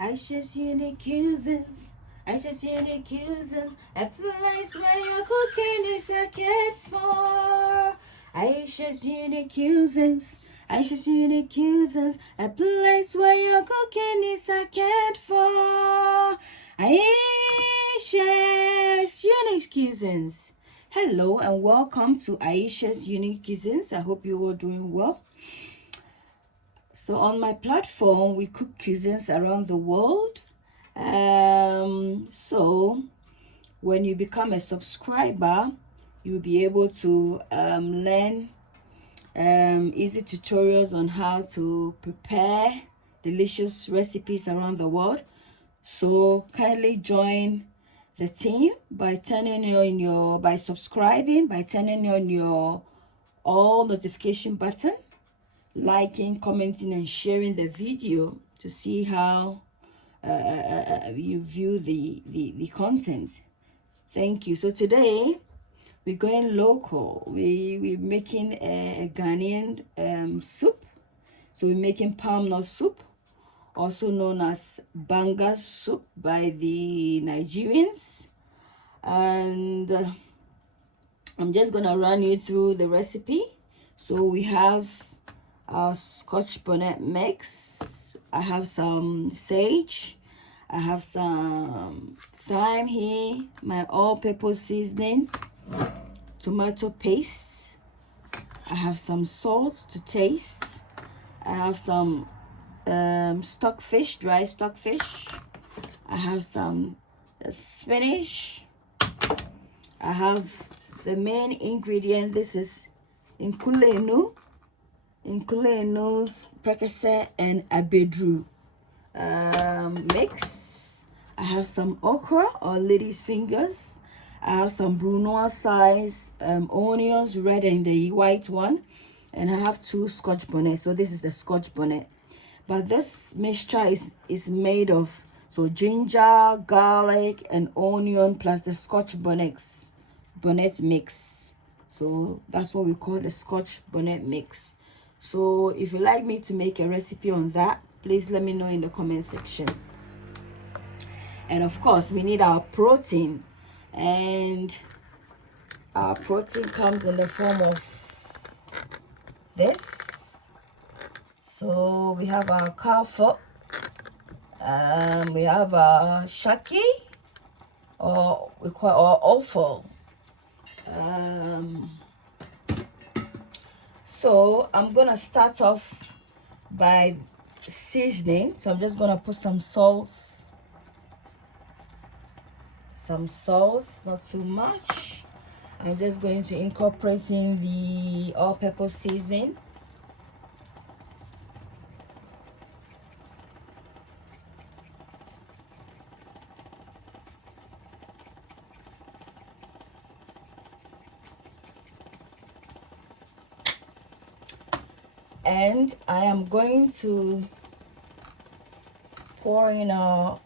Aisha's Unique Cuisines. Aisha's Unique Cuisines. A place where your cooking is a cared for. Aisha's Unique Cuisines. Aisha's Unique Cuisines. A place where your cooking is a cared for. Aisha's Unique Cuisines. Hello and welcome to Aisha's Unique Cuisines. I hope you're all doing well. So on my platform, we cook cuisines around the world. So when you become a subscriber, you'll be able to learn easy tutorials on how to prepare delicious recipes around the world. So kindly join the team by subscribing, by turning on your all notification button, liking, commenting, and sharing the video to see how you view the content. Thank you. So today we're going local. We're making a Ghanaian soup. So we're making palm nut soup, also known as banga soup by the Nigerians. And I'm just gonna run you through the recipe. So we have our Scotch bonnet mix. I have some sage. I have some thyme here, my all-purpose seasoning, tomato paste. I have some salt to taste. I have some stockfish, dry stockfish. I have some spinach. I have the main ingredient. This is Nkulenu's prekese and abedru mix. I have some okra or lady's fingers. I have some brunoise size onions, red and the white one, and I have 2 Scotch bonnets. So this is the Scotch bonnet, but this mixture is made of ginger, garlic, and onion plus the Scotch bonnet mix. So that's what we call the Scotch bonnet mix. So if you'd like me to make a recipe on that, please let me know in the comment section. And of course, we need our protein. And our protein comes in the form of this. So we have our Cowfoot. We have our Shaki, or we call our offal. So I'm gonna start off by seasoning. So I'm just gonna put some salt, not too much. I'm just going to incorporate in the all-purpose seasoning. And I am going to pour in our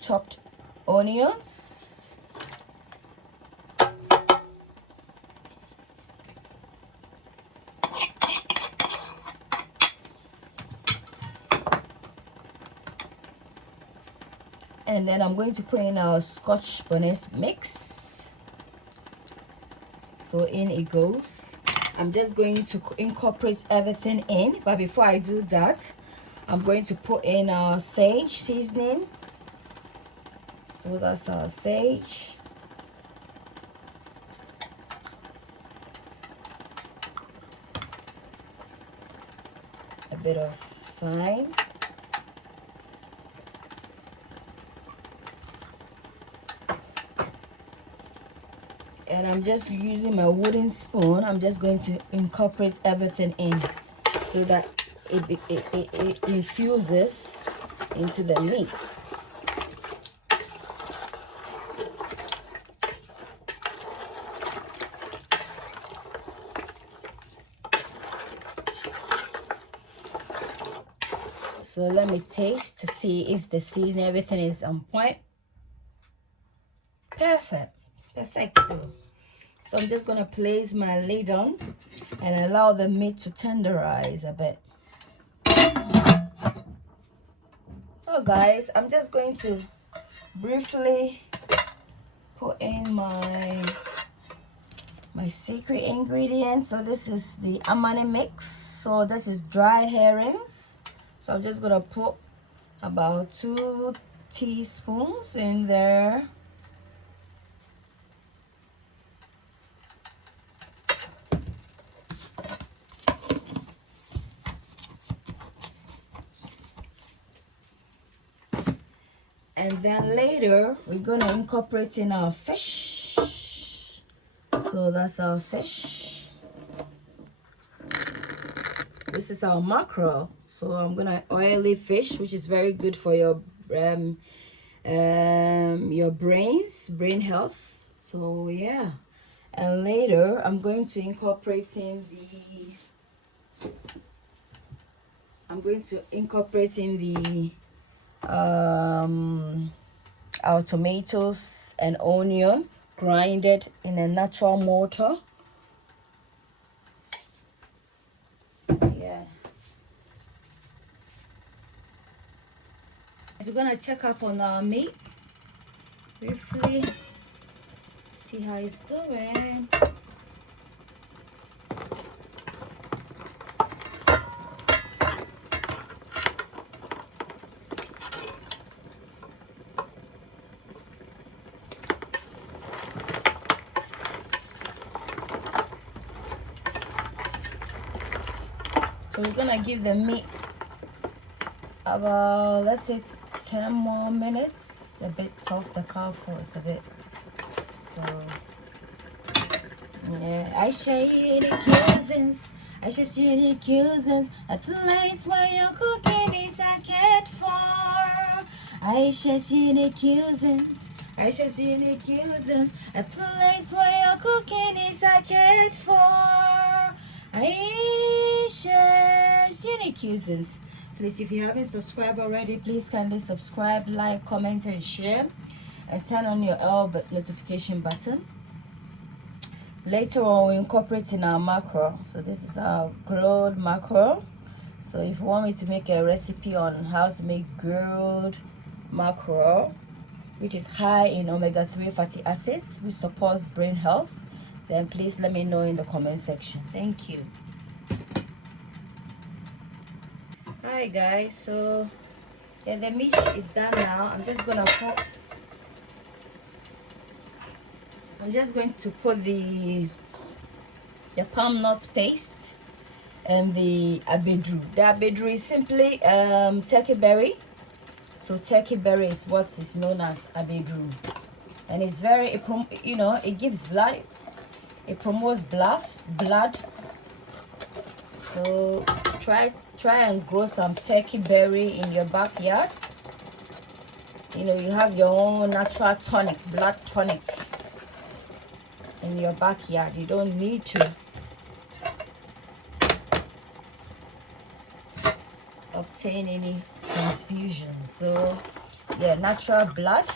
chopped onions. And then I'm going to put in our Scotch bonnet mix. So in it goes. I'm just going to incorporate everything in, but before I do that, I'm going to put in our sage seasoning. So that's our sage. A bit of thyme. And I'm just using my wooden spoon. I'm just going to incorporate everything in so that it infuses into the meat. So let me taste to see if the seasoning, everything is on point. Perfecto. So I'm just going to place my lid on and allow the meat to tenderize a bit. So guys, I'm just going to briefly put in my secret ingredient. So this is the amani mix. So this is dried herrings. So I'm just gonna put about 2 teaspoons in there. And then later we're gonna incorporate in our fish. So that's our fish. This is our mackerel. So I'm gonna oily fish, which is very good for your brain health. So yeah. And later I'm going to incorporate in the our tomatoes and onion grinded in a natural mortar. Yeah. So we're gonna check up on our meat briefly, see how it's doing. So we're gonna give the meat about, let's say, 10 more minutes. A bit tough, the Cowfoot is a bit. So yeah, I show you the cuisines. I show you the cuisines. A place where your cooking is a cat for. I show you the cuisines. I show you the cuisines. A place where your cooking is a cat for. I show you the cuisines. Please, if you haven't subscribed already, please kindly subscribe, like, comment, and share, and turn on your notification button. Later on, we incorporate in our mackerel. So this is our grilled mackerel. So if you want me to make a recipe on how to make grilled mackerel, which is high in omega-3 fatty acids, which supports brain health, then please let me know in the comment section. Thank you. Hi guys, so yeah, the meat is done now. I'm just going to put the palm nut paste and the abedru. The abedru is simply turkey berry. So turkey berry is what is known as abedru, and it's very, it gives blood. It promotes blood. So try and grow some turkey berry in your backyard. You have your own natural tonic, blood tonic in your backyard. You don't need to obtain any transfusion. So yeah, natural blood,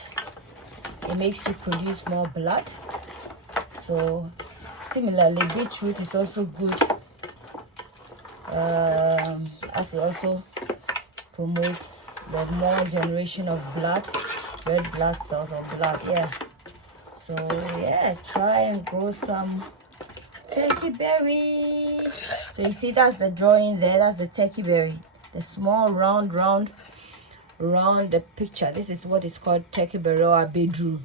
it makes you produce more blood. So similarly, beetroot is also good, as it also promotes the more generation of blood, red blood cells or blood. Yeah, so yeah, try and grow some turkey berry. So you see, that's the drawing there, that's the turkey berry, the small round the picture. This is what is called turkey berry or abedru.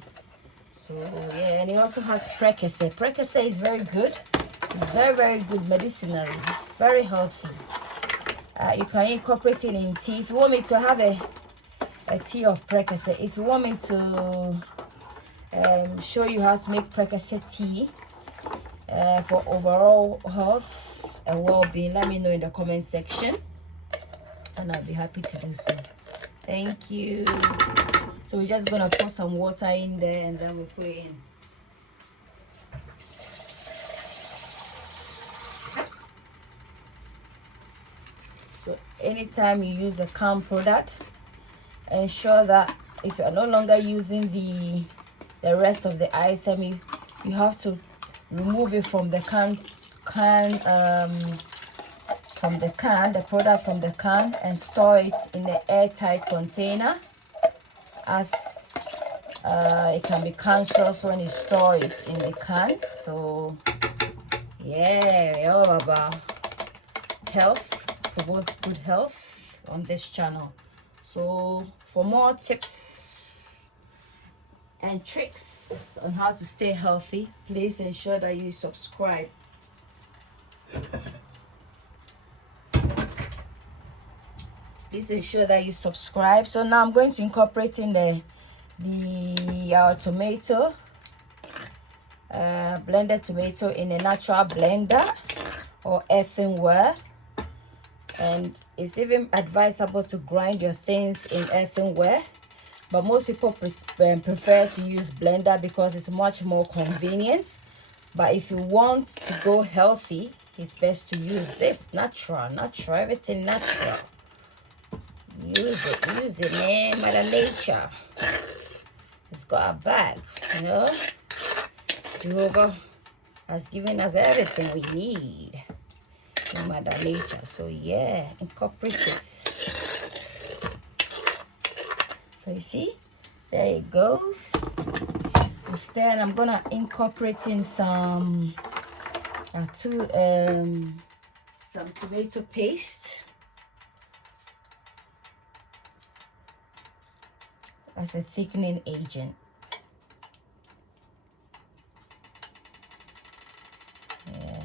So yeah, and it also has prekese. Prekese is very good. It's very good medicinally. It's very healthy. You can incorporate it in tea. If you want me to have a tea of prekese, if you want me to show you how to make prekese tea for overall health and well-being, let me know in the comment section, and I'll be happy to do so. Thank you. So we're just gonna put some water in there, and then we'll put it in. So anytime you use a canned product, ensure that if you're no longer using the rest of the item, you have to remove it from the can from the can, the product from the can, and store it in an airtight container, as it can be cancerous when you store it in the can. So yeah, we're all about health, promote good health on this channel. So for more tips and tricks on how to stay healthy, please ensure that you subscribe. Please ensure that you subscribe. So now I'm going to incorporate in the tomato, blended tomato in a natural blender or earthenware. And it's even advisable to grind your things in earthenware, but most people prefer to use blender because it's much more convenient. But if you want to go healthy, it's best to use this natural, everything natural. Use it, man. Mother Nature, it's got a bag, you know. Jehovah has given us everything we need in Mother Nature. So yeah, incorporate this. So you see, there it goes. Instead, I'm gonna incorporate in some tomato paste as a thickening agent. Yeah.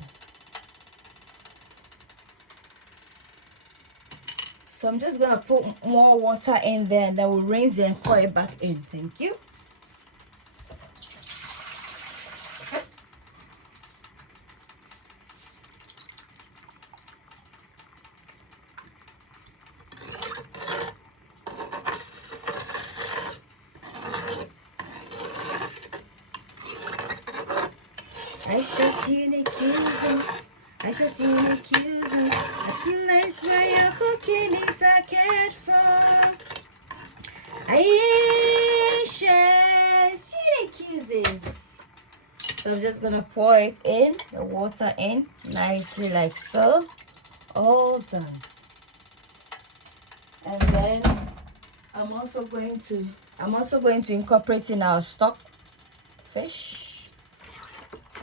So I'm just gonna put more water in there, and then we'll rinse it and pour it back in. Thank you. I shall see the accusers. I shall see the accusers. A place where your cooking is a cat for. I shall see the accusers. So I'm just gonna pour it in, the water in nicely like so. All done. And then I'm also going to incorporate in our stock fish.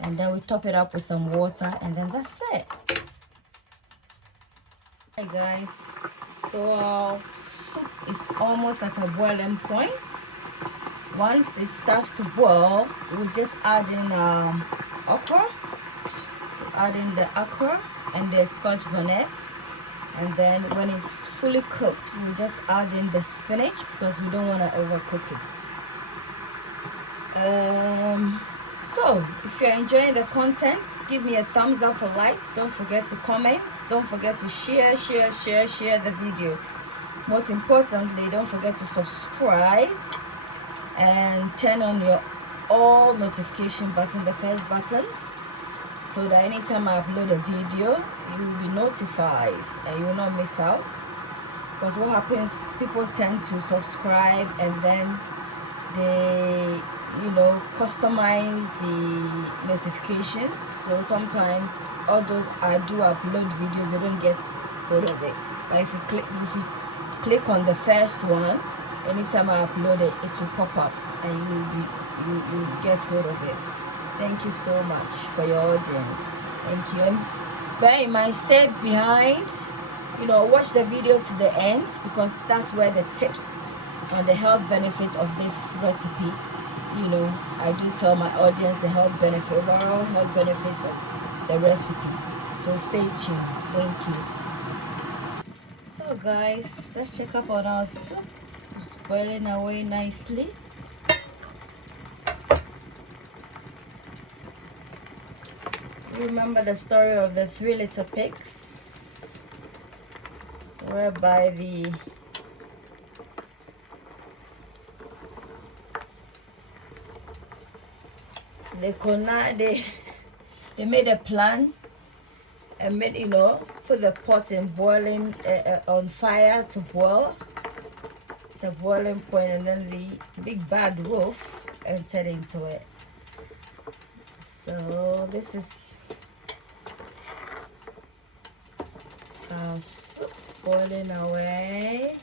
And then we top it up with some water, and then that's it. Hey guys, so our soup is almost at a boiling point. Once it starts to boil, we'll just add in okra. We'll add in the okra and the Scotch bonnet. And then when it's fully cooked, we'll just add in the spinach because we don't want to overcook it. So if you're enjoying the content, give me a thumbs up or like. Don't forget to comment. Don't forget to share the video. Most importantly, don't forget to subscribe and turn on your all notification button, the first button, so that anytime I upload a video, you will be notified and you will not miss out. Because what happens, people tend to subscribe and then they customize the notifications. So sometimes, although I do upload videos, they don't get hold of it. But if you click on the first one, anytime I upload it, it will pop up and you get hold of it. Thank you so much for your audience. Thank you. And bear in mind, stay behind. Watch the video to the end, because that's where the tips on the health benefits of this recipe. I do tell my audience the overall health benefits of the recipe. So stay tuned. Thank you. So guys, let's check up on our soup. It's boiling away nicely. Remember the story of the 3 little pigs, whereby they made a plan and put the pot in boiling on fire to boil. It's a boiling point, and then the big bad wolf entered into it. So this is our soup boiling away.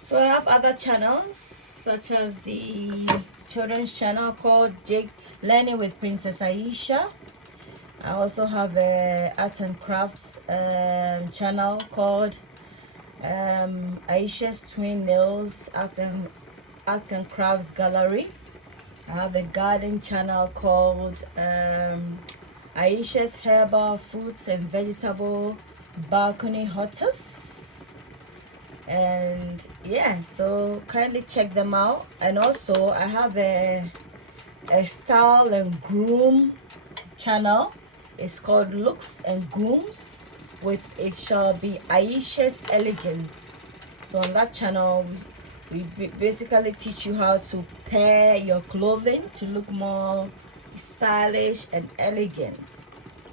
So I have other channels such as the children's channel called Learning with Princess Aisha. I also have a art and crafts channel called Aisha's Twin Nails Art and Crafts Gallery. I have a garden channel called Aisha's Herbal Fruits and Vegetable Balcony Hotters. And yeah, so kindly check them out. And also I have a style and groom channel. It's called Looks and Grooms, with it shall be Aisha's Elegance. So on that channel we basically teach you how to pair your clothing to look more stylish and elegant.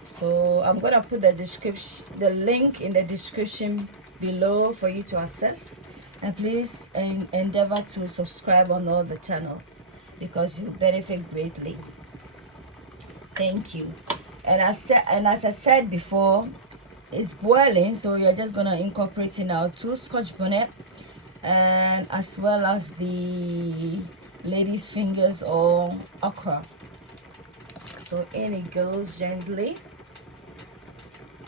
So I'm gonna put the link in the description below for you to access, and please endeavor to subscribe on all the channels because you benefit greatly. Thank you. And as I said before, it's boiling, so we are just gonna incorporate in our 2 Scotch bonnet, and as well as the lady's fingers or okra. So in it goes gently.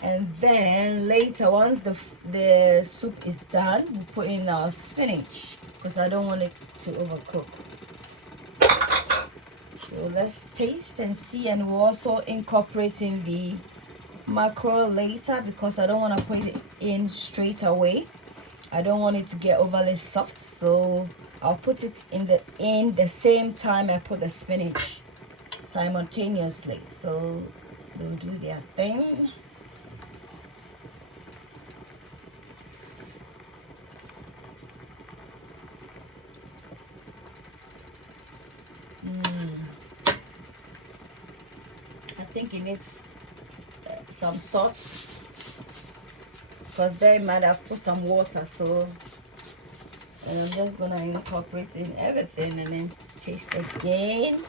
And then later, once the soup is done, we put in our spinach because I don't want it to overcook. So let's taste and see, and we're also incorporating the mackerel later because I don't want to put it in straight away. I don't want it to get overly soft, so I'll put it in the same time I put the spinach simultaneously. So they'll do their thing. I think it needs some salt because bear in mind I've put some water, so I'm just gonna incorporate in everything and then taste again.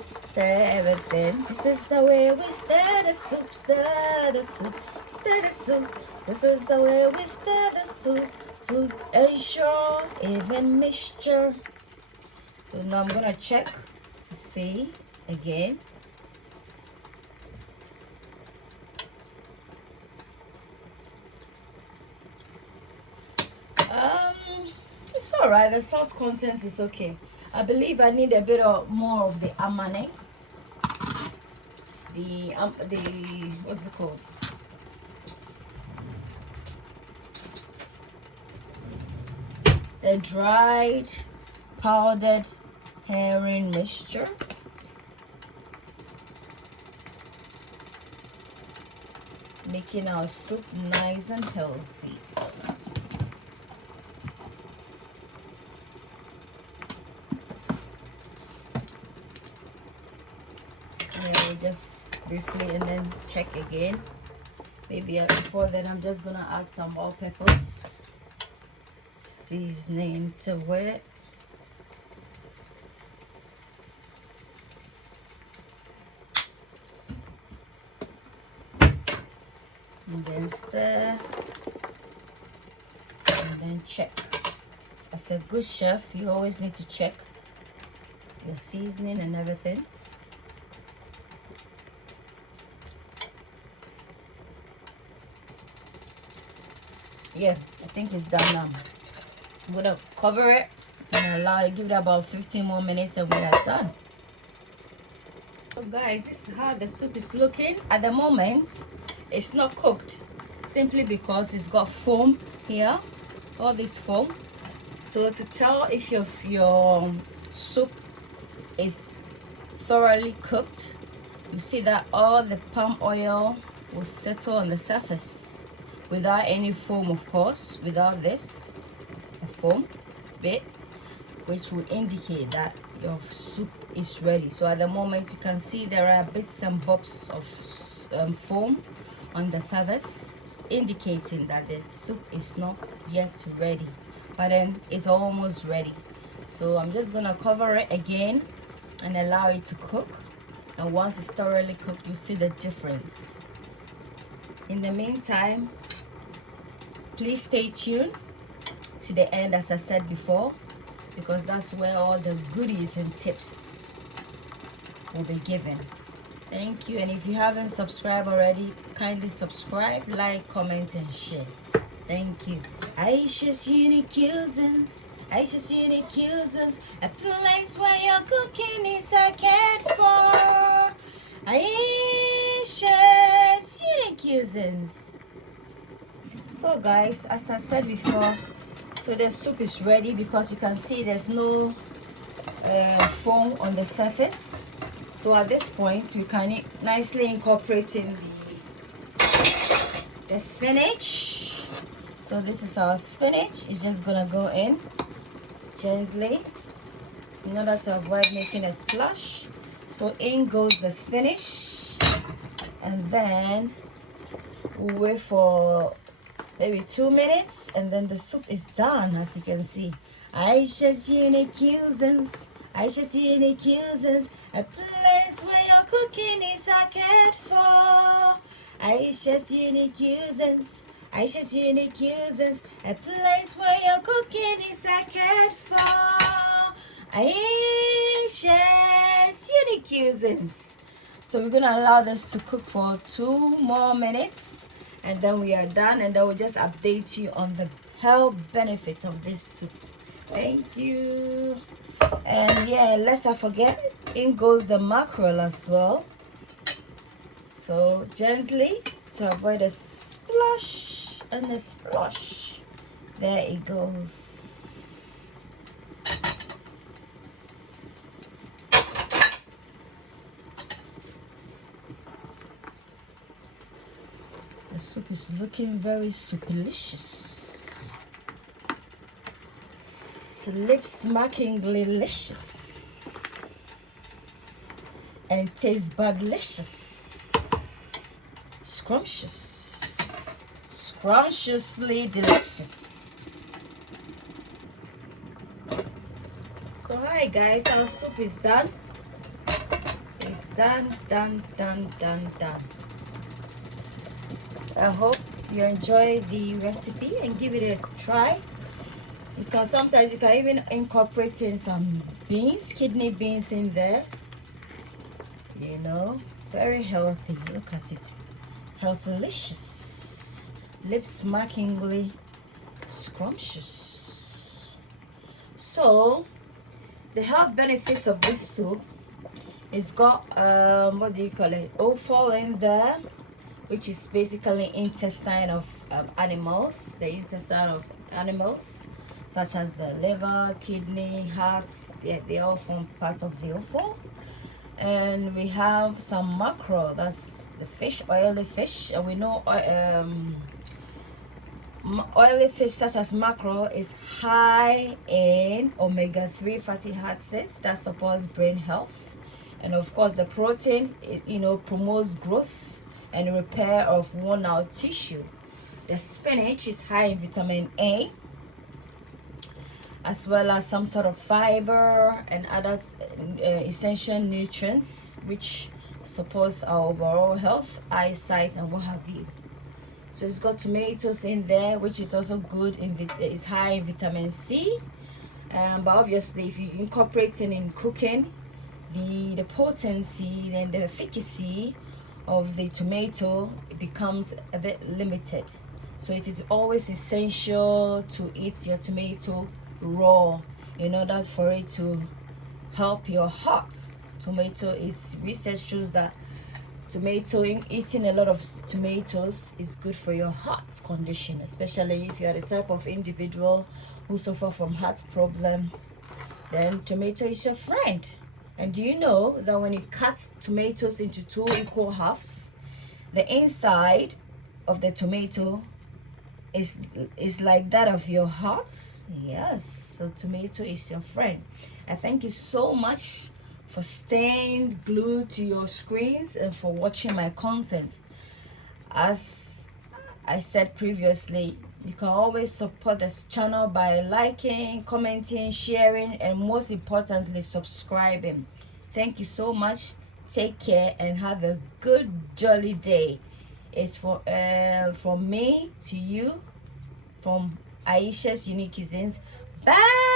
Stir everything. This is the way we stir the soup, stir the soup, stir the soup. This is the way we stir the soup to ensure even mixture. So now I'm gonna check to see again. It's all right. The salt content is okay. I believe I need a bit more of the amane. The what's it called? The dried powdered herring mixture. Making our soup nice and healthy. Yeah, just briefly and then check again. Maybe before then I'm just gonna add some all peppers, seasoning to it. And then stir and then check. As a good chef, you always need to check your seasoning and everything. Yeah, I think it's done now. I'm gonna cover it and allow it, give it about 15 more minutes, and we are done. So guys, this is how the soup is looking at the moment. It's not cooked simply because it's got foam here, all this foam. So to tell if your soup is thoroughly cooked, you see that all the palm oil will settle on the surface without any foam, of course, without this foam bit, which will indicate that your soup is ready. So at the moment you can see there are bits and bobs of foam on the surface, indicating that the soup is not yet ready, but then it's almost ready. So I'm just gonna cover it again and allow it to cook. and once it's thoroughly cooked, you see the difference. In the meantime, please stay tuned to the end, as I said before, because that's where all the goodies and tips will be given. Thank you. And if you haven't subscribed already, kindly subscribe, like, comment, and share. Thank you. Aisha's Unique Cuisines. Aisha's Unique Cuisines. A place where your cooking is cared for. Aisha's Unique Cuisines. So guys, as I said before, so the soup is ready, because you can see there's no foam on the surface. So at this point, we can nicely incorporate in the spinach. So this is our spinach. It's just gonna go in gently in order to avoid making a splash. So in goes the spinach, and then we'll wait for maybe 2 minutes, and then the soup is done. As you can see, Aisha's Unique Cuisines. Aisha's Unique Cuisines, a place where your cooking is cared for. Aisha's Unique Cuisines. Aisha's Unique Cuisines, a place where your cooking is cared for. Aisha's Unique Cuisines. So we're gonna allow this to cook for 2 more minutes, and then we are done, and then we'll just update you on the health benefits of this soup. Thank you. And yeah, lest I forget, in goes the mackerel as well. So gently, to avoid a splash and a splosh. There it goes. The soup is looking very soupalicious. Lip-smackingly delicious. And tastes budlicious. Scrumptious. Scrumptiously delicious. So hi guys, our soup is done. It's done. I hope you enjoy the recipe and give it a try. Sometimes you can even incorporate in some beans, kidney beans in there. You know, very healthy. Look at it. Healthlicious. Lip-smackingly scrumptious. So, the health benefits of this soup is got, what do you call it? Offal in there, which is basically intestine of animals. The intestine of animals, such as the liver, kidney, hearts. Yeah, they all form part of the offal. And we have some mackerel, that's the fish, oily fish. And we know oily fish such as mackerel is high in omega-3 fatty acids that supports brain health. And of course the protein, promotes growth and repair of worn out tissue. The spinach is high in vitamin A, as well as some sort of fiber and other essential nutrients which supports our overall health, eyesight, and what have you. So it's got tomatoes in there, which is also good. It's high in vitamin C. But obviously, if you incorporate it in cooking, the potency and the efficacy of the tomato, it becomes a bit limited. So it is always essential to eat your tomato raw in order for it to help your heart. Research shows that eating a lot of tomatoes is good for your heart condition, especially if you are the type of individual who suffer from heart problem. Then tomato is your friend. And do you know that when you cut tomatoes into 2 equal halves, the inside of the tomato is like that of your heart? Yes, so tomato is your friend. I thank you so much for staying glued to your screens and for watching my content. As I said previously, you can always support this channel by liking, commenting, sharing, and most importantly, subscribing. Thank you so much. Take care and have a good jolly day. It's from me to you, from Aisha's Unique Cuisines. Bye.